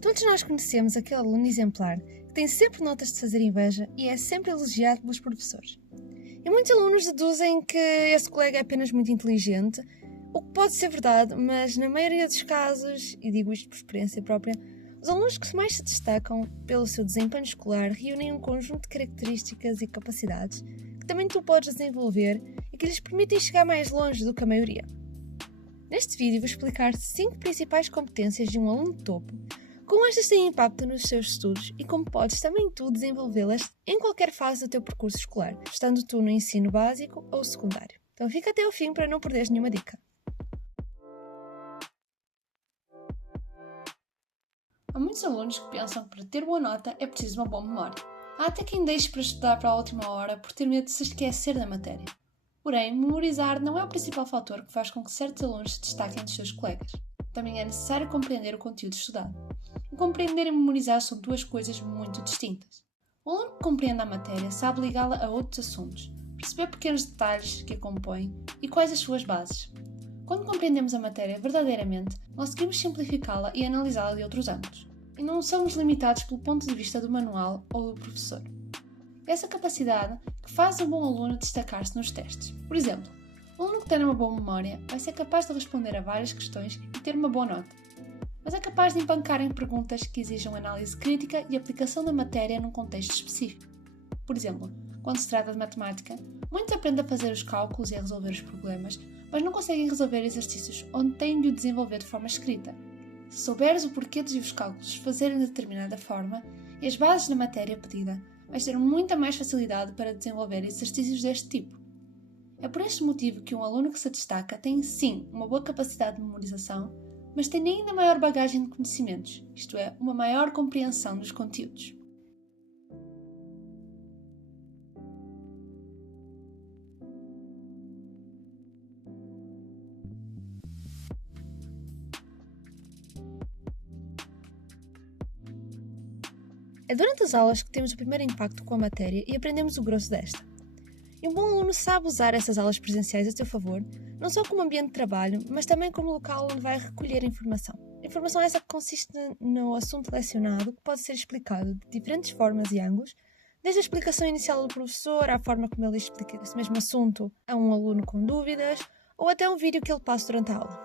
Todos nós conhecemos aquele aluno exemplar que tem sempre notas de fazer inveja e é sempre elogiado pelos professores. E muitos alunos deduzem que esse colega é apenas muito inteligente, o que pode ser verdade, mas na maioria dos casos, e digo isto por experiência própria, os alunos que mais se destacam pelo seu desempenho escolar reúnem um conjunto de características e capacidades que também tu podes desenvolver e que lhes permitem chegar mais longe do que a maioria. Neste vídeo vou explicar-te 5 principais competências de um aluno topo, como estas têm impacto nos seus estudos e como podes também tu desenvolvê-las em qualquer fase do teu percurso escolar, estando tu no ensino básico ou secundário. Então fica até ao fim para não perderes nenhuma dica. Há muitos alunos que pensam que para ter boa nota é preciso uma boa memória. Há até quem deixe para estudar para a última hora por ter medo de se esquecer da matéria. Porém, memorizar não é o principal fator que faz com que certos alunos se destaquem dos seus colegas. Também é necessário compreender o conteúdo estudado. E compreender e memorizar são duas coisas muito distintas. O aluno que compreende a matéria sabe ligá-la a outros assuntos, perceber pequenos detalhes que a compõem e quais as suas bases. Quando compreendemos a matéria verdadeiramente, conseguimos simplificá-la e analisá-la de outros ângulos. E não somos limitados pelo ponto de vista do manual ou do professor. Essa capacidade que faz um bom aluno destacar-se nos testes. Por exemplo, o aluno que tem uma boa memória vai ser capaz de responder a várias questões e ter uma boa nota, mas é capaz de empancar em perguntas que exijam análise crítica e aplicação da matéria num contexto específico. Por exemplo, quando se trata de matemática, muitos aprendem a fazer os cálculos e a resolver os problemas, mas não conseguem resolver exercícios onde têm de o desenvolver de forma escrita. Se souberes o porquê de os cálculos fazerem de determinada forma e as bases da matéria pedida, vais ter muita mais facilidade para desenvolver exercícios deste tipo. É por este motivo que um aluno que se destaca tem sim uma boa capacidade de memorização, mas tem ainda maior bagagem de conhecimentos, isto é, uma maior compreensão dos conteúdos. É durante as aulas que temos o primeiro impacto com a matéria e aprendemos o grosso desta. E um bom aluno sabe usar essas aulas presenciais a seu favor, não só como ambiente de trabalho, mas também como local onde vai recolher informação. A informação essa que consiste no assunto lecionado, que pode ser explicado de diferentes formas e ângulos, desde a explicação inicial do professor, à forma como ele explica esse mesmo assunto a um aluno com dúvidas, ou até um vídeo que ele passa durante a aula.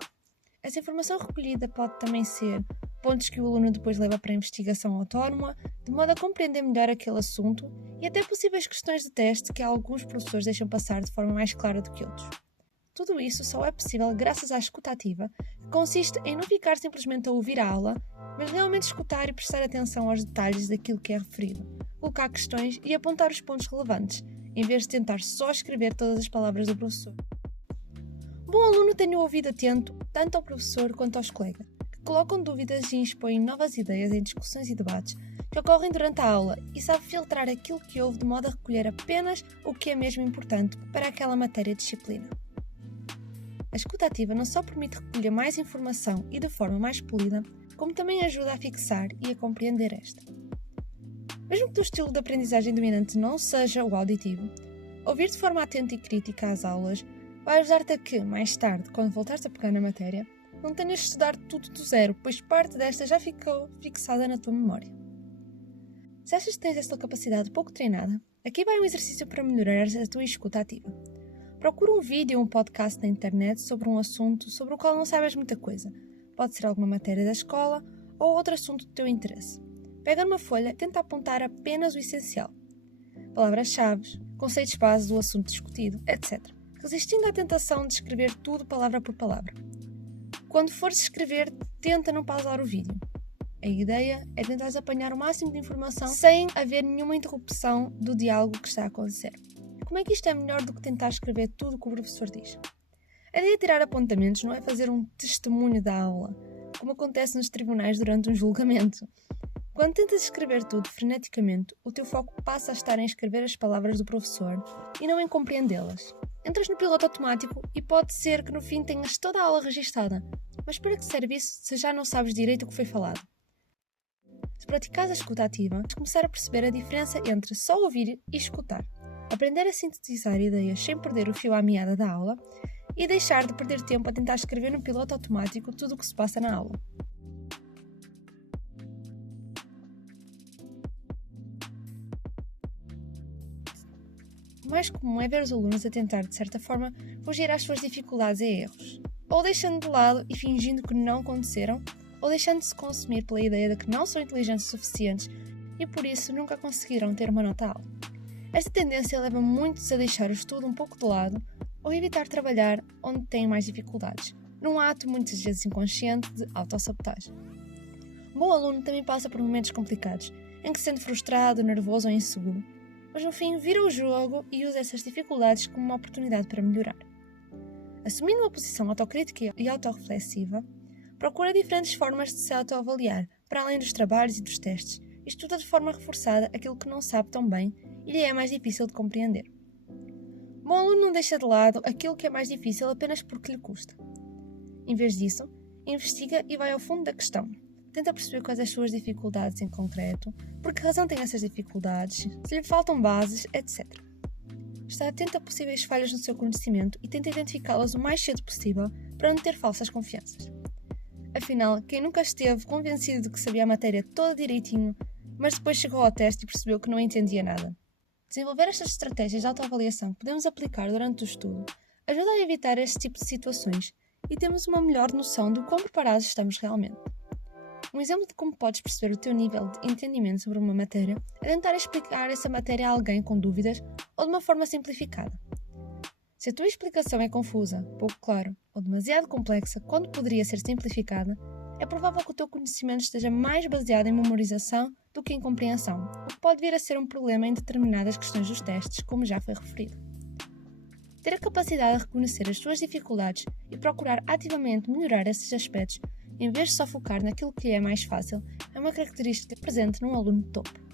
Essa informação recolhida pode também ser pontos que o aluno depois leva para a investigação autónoma, de modo a compreender melhor aquele assunto, e até possíveis questões de teste que alguns professores deixam passar de forma mais clara do que outros. Tudo isso só é possível graças à escuta ativa, que consiste em não ficar simplesmente a ouvir a aula, mas realmente escutar e prestar atenção aos detalhes daquilo que é referido, colocar questões e apontar os pontos relevantes, em vez de tentar só escrever todas as palavras do professor. Um bom aluno tem o ouvido atento tanto ao professor quanto aos colegas, que colocam dúvidas e expõem novas ideias em discussões e debates que ocorrem durante a aula e sabe filtrar aquilo que ouve de modo a recolher apenas o que é mesmo importante para aquela matéria de disciplina. A escuta ativa não só permite recolher mais informação e de forma mais polida, como também ajuda a fixar e a compreender esta. Mesmo que o teu estilo de aprendizagem dominante não seja o auditivo, ouvir de forma atenta e crítica às aulas vai ajudar-te a que, mais tarde, quando voltares a pegar na matéria, não tenhas de estudar tudo do zero, pois parte desta já ficou fixada na tua memória. Se achas que tens esta capacidade pouco treinada, aqui vai um exercício para melhorar a tua escuta ativa. Procura um vídeo ou um podcast na internet sobre um assunto sobre o qual não sabes muita coisa. Pode ser alguma matéria da escola ou outro assunto do teu interesse. Pega numa folha e tenta apontar apenas o essencial. Palavras-chave, conceitos base do assunto discutido, etc. Resistindo à tentação de escrever tudo palavra por palavra. Quando fores escrever, tenta não pausar o vídeo. A ideia é tentar apanhar o máximo de informação sem haver nenhuma interrupção do diálogo que está a acontecer. Como é que isto é melhor do que tentar escrever tudo o que o professor diz? A ideia de tirar apontamentos não é fazer um testemunho da aula, como acontece nos tribunais durante um julgamento. Quando tentas escrever tudo freneticamente, o teu foco passa a estar em escrever as palavras do professor e não em compreendê-las. Entras no piloto automático e pode ser que no fim tenhas toda a aula registada, mas para que serve isso se já não sabes direito o que foi falado? Se praticares a escuta ativa, vais começar a perceber a diferença entre só ouvir e escutar, aprender a sintetizar ideias sem perder o fio à meada da aula e deixar de perder tempo a tentar escrever no piloto automático tudo o que se passa na aula. o mais comum é ver os alunos a tentar, de certa forma, fugir às suas dificuldades e erros, ou deixando de lado e fingindo que não aconteceram, ou deixando-se consumir pela ideia de que não são inteligentes o suficientes e por isso nunca conseguirão ter uma nota alta. Esta tendência leva muitos a deixar o estudo um pouco de lado ou evitar trabalhar onde têm mais dificuldades, num ato muitas vezes inconsciente de autossabotagem. Um bom aluno também passa por momentos complicados, em que se sente frustrado, nervoso ou inseguro, mas no fim vira o jogo e usa essas dificuldades como uma oportunidade para melhorar. Assumindo uma posição autocrítica e autorreflexiva, procura diferentes formas de se autoavaliar, para além dos trabalhos e dos testes, e estuda de forma reforçada aquilo que não sabe tão bem e lhe é mais difícil de compreender. Bom aluno não deixa de lado aquilo que é mais difícil apenas porque lhe custa. Em vez disso, investiga e vai ao fundo da questão. Tenta perceber quais as suas dificuldades em concreto, por que razão tem essas dificuldades, se lhe faltam bases, etc. Está atento a possíveis falhas no seu conhecimento e tenta identificá-las o mais cedo possível para não ter falsas confianças. Afinal, quem nunca esteve convencido de que sabia a matéria toda direitinho, mas depois chegou ao teste e percebeu que não entendia nada? Desenvolver estas estratégias de autoavaliação que podemos aplicar durante o estudo ajuda a evitar este tipo de situações e temos uma melhor noção de quão preparados estamos realmente. Um exemplo de como podes perceber o teu nível de entendimento sobre uma matéria é tentar explicar essa matéria a alguém com dúvidas ou de uma forma simplificada. Se a tua explicação é confusa, pouco clara ou demasiado complexa quando poderia ser simplificada, é provável que o teu conhecimento esteja mais baseado em memorização do que em compreensão, o que pode vir a ser um problema em determinadas questões dos testes, como já foi referido. Ter a capacidade de reconhecer as tuas dificuldades e procurar ativamente melhorar esses aspectos, em vez de só focar naquilo que lhe é mais fácil, é uma característica presente num aluno de topo.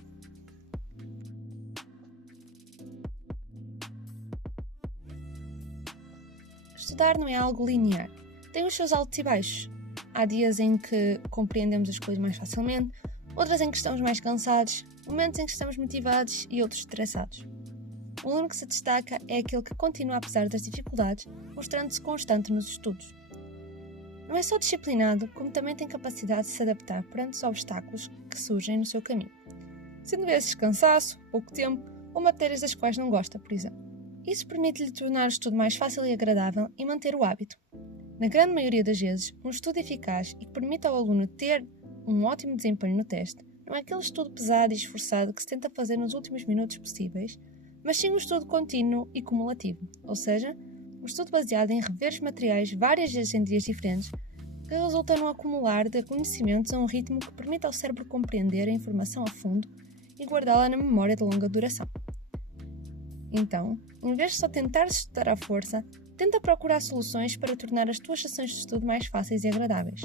Estudar não é algo linear. Tem os seus altos e baixos. Há dias em que compreendemos as coisas mais facilmente, outras em que estamos mais cansados, momentos em que estamos motivados e outros estressados. O aluno que se destaca é aquele que continua apesar das dificuldades, mostrando-se constante nos estudos. Não é só disciplinado, como também tem capacidade de se adaptar perante os obstáculos que surgem no seu caminho, sendo vezes cansaço, pouco tempo ou matérias das quais não gosta, por exemplo. Isso permite-lhe tornar o estudo mais fácil e agradável e manter o hábito. Na grande maioria das vezes, um estudo eficaz e que permita ao aluno ter um ótimo desempenho no teste não é aquele estudo pesado e esforçado que se tenta fazer nos últimos minutos possíveis, mas sim um estudo contínuo e cumulativo, ou seja, um estudo baseado em rever os materiais várias vezes em dias diferentes, que resulta no acumular de conhecimentos a um ritmo que permite ao cérebro compreender a informação a fundo e guardá-la na memória de longa duração. Então, em vez de só tentar estudar à força, tenta procurar soluções para tornar as tuas sessões de estudo mais fáceis e agradáveis.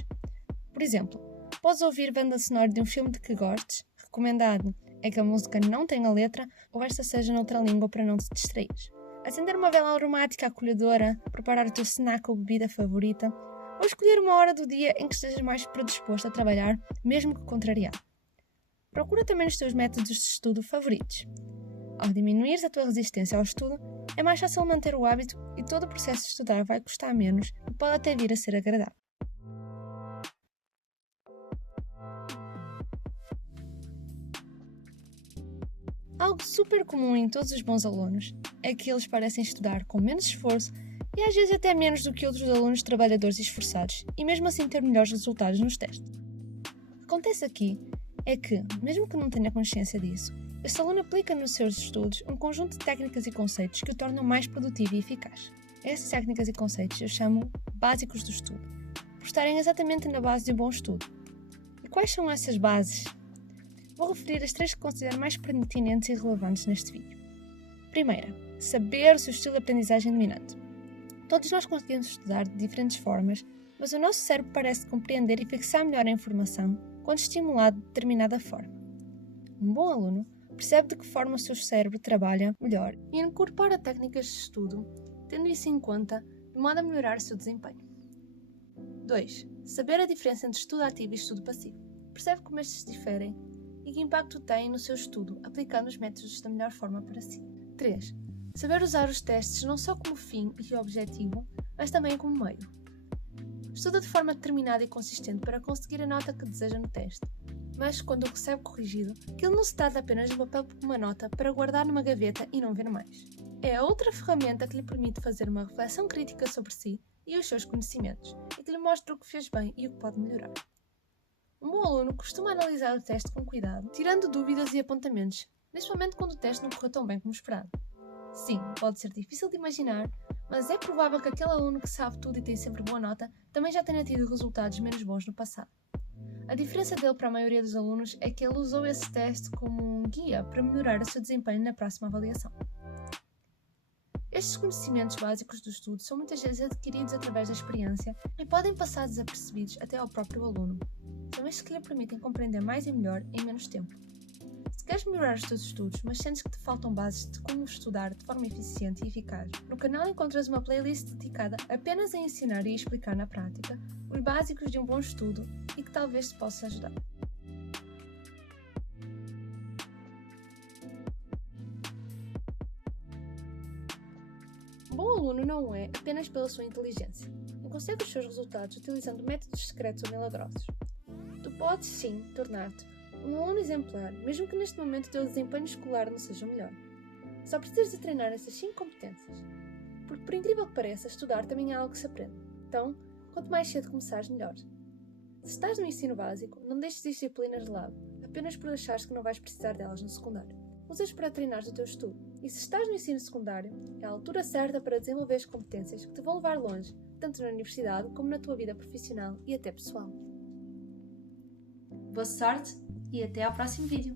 Por exemplo, podes ouvir banda sonora de um filme de que gostes, recomendado é que a música não tenha letra ou esta seja noutra língua para não te distraires. Acender uma vela aromática acolhedora, preparar o teu snack ou bebida favorita, ou escolher uma hora do dia em que estejas mais predisposto a trabalhar, mesmo que contrariado. Procura também os teus métodos de estudo favoritos. Ao diminuir a tua resistência ao estudo, é mais fácil manter o hábito e todo o processo de estudar vai custar menos e pode até vir a ser agradável. Algo super comum em todos os bons alunos é que eles parecem estudar com menos esforço e às vezes até menos do que outros alunos trabalhadores e esforçados, e mesmo assim ter melhores resultados nos testes. O que acontece aqui é que, mesmo que não tenha consciência disso, este aluno aplica nos seus estudos um conjunto de técnicas e conceitos que o tornam mais produtivo e eficaz. Essas técnicas e conceitos eu chamo básicos do estudo, por estarem exatamente na base de um bom estudo. E quais são essas bases? Vou referir as 3 que considero mais pertinentes e relevantes neste vídeo. Primeira, saber o seu estilo de aprendizagem dominante. Todos nós conseguimos estudar de diferentes formas, mas o nosso cérebro parece compreender e fixar melhor a informação quando estimulado de determinada forma. Um bom aluno percebe de que forma o seu cérebro trabalha melhor e incorpora técnicas de estudo, tendo isso em conta, de modo a melhorar o seu desempenho. 2. Saber a diferença entre estudo ativo e estudo passivo. Percebe como estes diferem e que impacto têm no seu estudo, aplicando os métodos da melhor forma para si. 3. Saber usar os testes não só como fim e objetivo, mas também como meio. Estuda de forma determinada e consistente para conseguir a nota que deseja no teste, mas quando o recebe corrigido, aquilo não se trata apenas de um papel com uma nota para guardar numa gaveta e não ver mais. É outra ferramenta que lhe permite fazer uma reflexão crítica sobre si e os seus conhecimentos e que lhe mostra o que fez bem e o que pode melhorar. Um bom aluno costuma analisar o teste com cuidado, tirando dúvidas e apontamentos, principalmente quando o teste não correu tão bem como esperado. Sim, pode ser difícil de imaginar, mas é provável que aquele aluno que sabe tudo e tem sempre boa nota também já tenha tido resultados menos bons no passado. A diferença dele para a maioria dos alunos é que ele usou esse teste como um guia para melhorar o seu desempenho na próxima avaliação. Estes conhecimentos básicos do estudo são muitas vezes adquiridos através da experiência e podem passar desapercebidos até ao próprio aluno. São estes que lhe permitem compreender mais e melhor em menos tempo. Se queres melhorar os teus estudos, mas sentes que te faltam bases de como estudar de forma eficiente e eficaz, no canal encontras uma playlist dedicada apenas a ensinar e explicar na prática os básicos de um bom estudo e que talvez te possa ajudar. Um bom aluno não é apenas pela sua inteligência, e consegue os seus resultados utilizando métodos secretos ou milagrosos. Tu podes, sim, tornar-te um aluno exemplar, mesmo que neste momento o teu desempenho escolar não seja o melhor. Só precisas de treinar essas 5 competências. Porque, por incrível que pareça, estudar também é algo que se aprende. Então, quanto mais cedo começares, melhor. Se estás no ensino básico, não deixes de disciplinas de lado, apenas por achares que não vais precisar delas no secundário. Usa-as para treinares o teu estudo. E se estás no ensino secundário, é a altura certa para desenvolver as competências que te vão levar longe, tanto na universidade como na tua vida profissional e até pessoal. Boa sorte e até ao próximo vídeo!